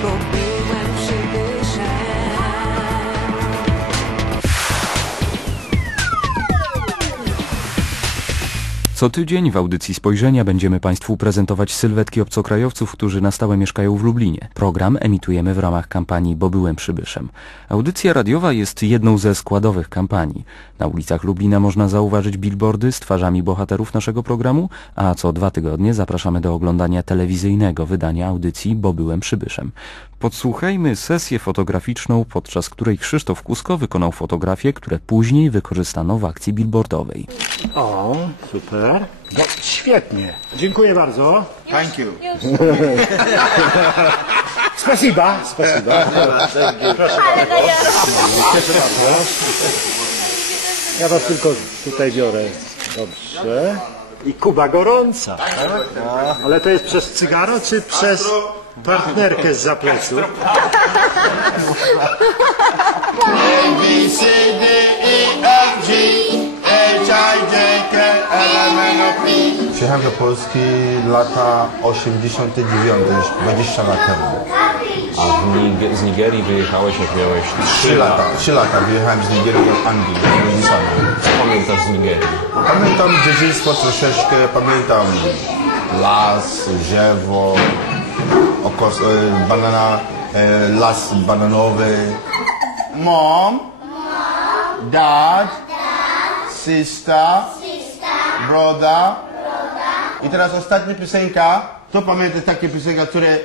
Don't be Co tydzień w audycji Spojrzenia będziemy Państwu prezentować sylwetki obcokrajowców, którzy na stałe mieszkają w Lublinie. Program emitujemy w ramach kampanii Bo byłem przybyszem. Audycja radiowa jest jedną ze składowych kampanii. Na ulicach Lublina można zauważyć billboardy z twarzami bohaterów naszego programu, a co dwa tygodnie zapraszamy do oglądania telewizyjnego wydania audycji Bo byłem przybyszem. Podsłuchajmy sesję fotograficzną, podczas której Krzysztof Kusko wykonał fotografie, które później wykorzystano w akcji billboardowej. O, super. No, świetnie. Dziękuję bardzo. Thank you. Spasiba. Spasiba. Ja was tylko tutaj biorę. Dobrze. I Kuba gorąca. Ale to jest przez cygaro, czy przez partnerkę z zapleców? A, B, C, D, E, F, G, H, I, J, K, L, M, N, O, P. Przyjechałem do Polski lata 89, już 20 lat temu. A w Nig- z Nigerii wyjechałeś jak miałeś 3 lata, 3 lata wyjechałem z Nigerii do Anglii, z rodzicami. Co pamiętasz z Nigerii? Pamiętam dzieciństwo troszeczkę, pamiętam las, drzewo, okos, e, banana, e, las bananowy. Mom, Dad, Sister, Brother. I teraz ostatnia piosenka. To pamiętasz takie piosenka, które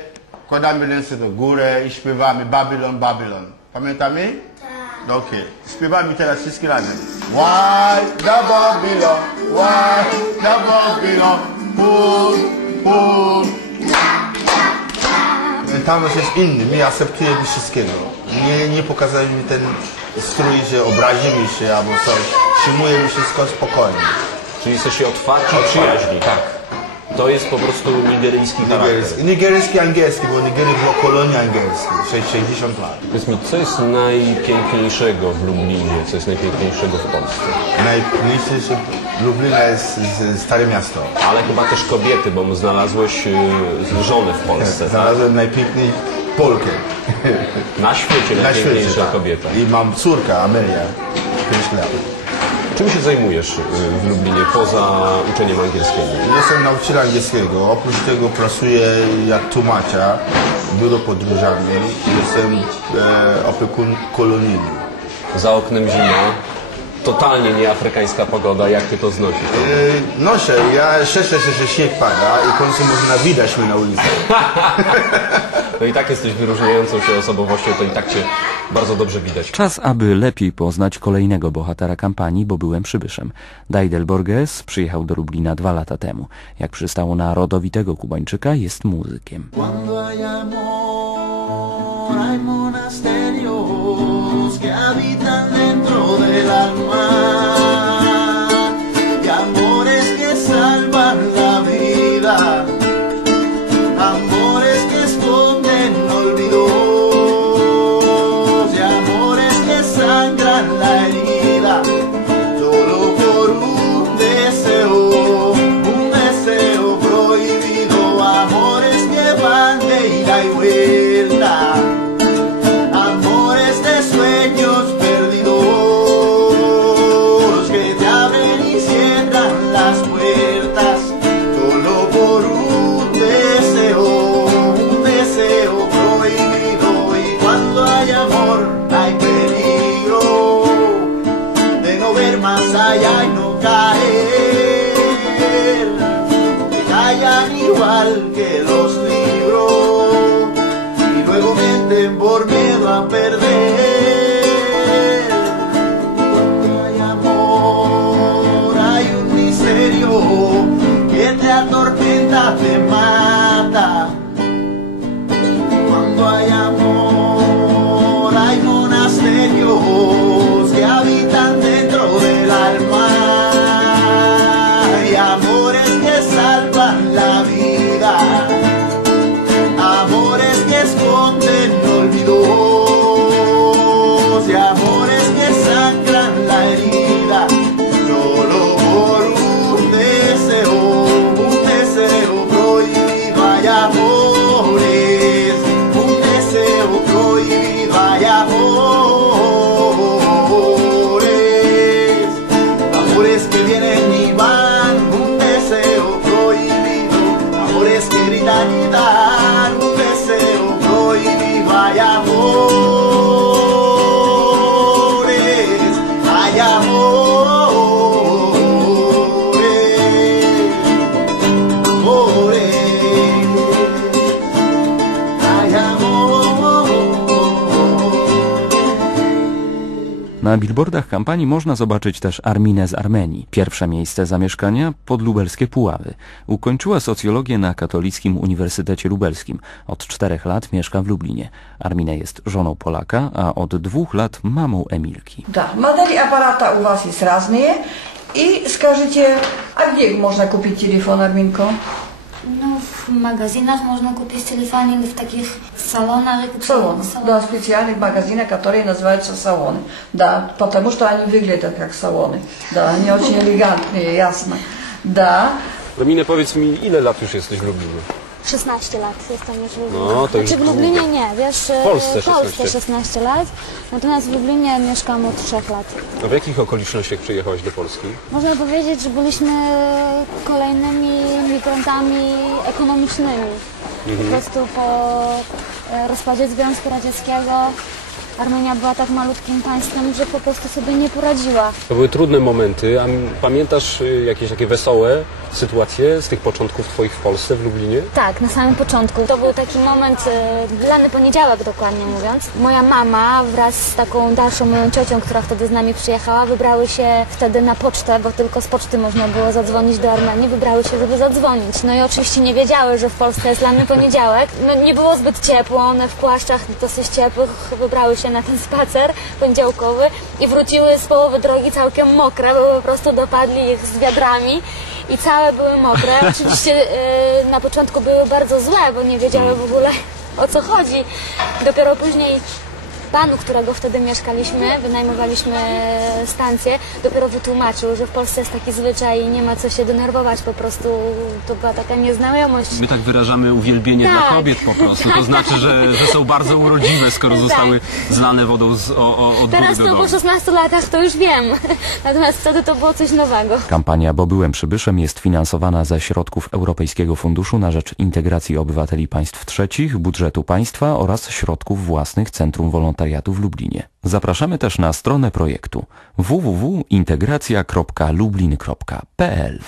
kładamy ręce do góry i śpiewamy Babylon, Babylon. Pamiętamy? Tak. Okej. Śpiewamy teraz wszystkie razem. Why the Babylon? Why the Babylon? Pull, pull. Tam już jest inny, my akceptujemy wszystkiego. Nie, nie pokazujemy ten strój, że obrazimy się albo coś. Przyjmujemy wszystko spokojnie. Czyli jesteście otwarci o przyjaźni. Tak. To jest po prostu nigeryjski charakter. Nigeryjski, nigeryjski angielski, bo Nigeria była kolonia angielska, 60 lat. Powiedz mi, co jest najpiękniejszego w Lublinie, co jest najpiękniejszego w Polsce? Najpiękniejsze Lublina jest z- stare miasto. Ale chyba też kobiety, bo znalazłeś y, żonę w Polsce, tak? Znalazłem najpiękniej Polkę Na świecie na najpiękniejsza świecie. tak. kobieta. I mam córkę, Amelia, 5 lat. Czym się zajmujesz y, w Lublinie poza uczeniem angielskiego? Jestem nauczycielem angielskiego, oprócz tego pracuję jak tłumacza, biuro podróżami, jestem e, opiekun kolonijny. Za oknem zima, totalnie nieafrykańska pogoda, jak ty to znosisz? E, noszę, ja cieszę się, że śnieg pada i w końcu można widać mnie na ulicy. No i tak jesteś wyróżniającą się osobowością, to i tak cię bardzo dobrze widać. Czas, aby lepiej poznać kolejnego bohatera kampanii, bo byłem przybyszem. Dajdel Borges przyjechał do Lublina dwa lata temu. Jak przystało na rodowitego Kubańczyka, jest muzykiem. Cuando hay hay monasterios que habitan dentro del alma. Hay amor hay peligro. De no ver más allá y no caer, que callan igual que los libros. Y luego mienten por miedo a perder. Na billboardach kampanii można zobaczyć też Arminę z Armenii. Pierwsze miejsce zamieszkania pod lubelskie Puławy. Ukończyła socjologię na Katolickim Uniwersytecie Lubelskim. Od czterech lat mieszka w Lublinie. Armina jest żoną Polaka, a od dwóch lat mamą Emilki. Tak, modeli aparata u Was jest razne i skażecie, a gdzie można kupić telefon Arminko? Ну, в магазинах можно купить телефон или в таких салонах. Салон. Да, специальных магазинах, которые называются салоны. Да, потому что они выглядят как салоны. Да, они очень элегантные, ясно. Да. Rominę, powiedz mi, ile lat już jesteś w Lublinie? 16 lat jestem już w Lublinie. No, to już znaczy w Lublinie nie, wiesz, w Polsce w Polsce 16. 16 lat, natomiast w Lublinie mieszkam od 3 lat. A w jakich okolicznościach przyjechałaś do Polski? Można powiedzieć, że byliśmy kolejnymi migrantami ekonomicznymi. Po prostu po e, rozpadzie Związku Radzieckiego Armenia była tak malutkim państwem, że po prostu sobie nie poradziła. To były trudne momenty, a pamiętasz y, jakieś takie wesołe sytuacje z tych początków twoich w Polsce, w Lublinie? Tak, na samym początku. To był taki moment, e, lany poniedziałek dokładnie mówiąc. Moja mama wraz z taką dalszą moją ciocią, która wtedy z nami przyjechała, wybrały się wtedy na pocztę, bo tylko z poczty można było zadzwonić do Armenii, wybrały się, żeby zadzwonić. No i oczywiście nie wiedziały, że w Polsce jest lany poniedziałek. No nie było zbyt ciepło, one w płaszczach dosyć ciepłych wybrały się na ten spacer poniedziałkowy i wróciły z połowy drogi całkiem mokre, bo po prostu dopadli ich z wiadrami i całe były mokre. Oczywiście e, na początku były bardzo złe, bo nie wiedziały w ogóle o co chodzi. Dopiero później panu, którego wtedy mieszkaliśmy, wynajmowaliśmy stację, dopiero wytłumaczył, że w Polsce jest taki zwyczaj i nie ma co się denerwować, po prostu to była taka nieznajomość. My tak wyrażamy uwielbienie Tak. dla kobiet po prostu. To znaczy, że, że są bardzo urodziwe, skoro zostały zlane wodą z, o, o, od Teraz to po dołu. 16 latach to już wiem, natomiast wtedy to było coś nowego. Kampania Bo byłem przybyszem jest finansowana ze środków Europejskiego Funduszu na rzecz Integracji Obywateli Państw Trzecich, budżetu państwa oraz środków własnych Centrum Wolontariatu w Lublinie. Zapraszamy też na stronę projektu www.integracja.lublin.pl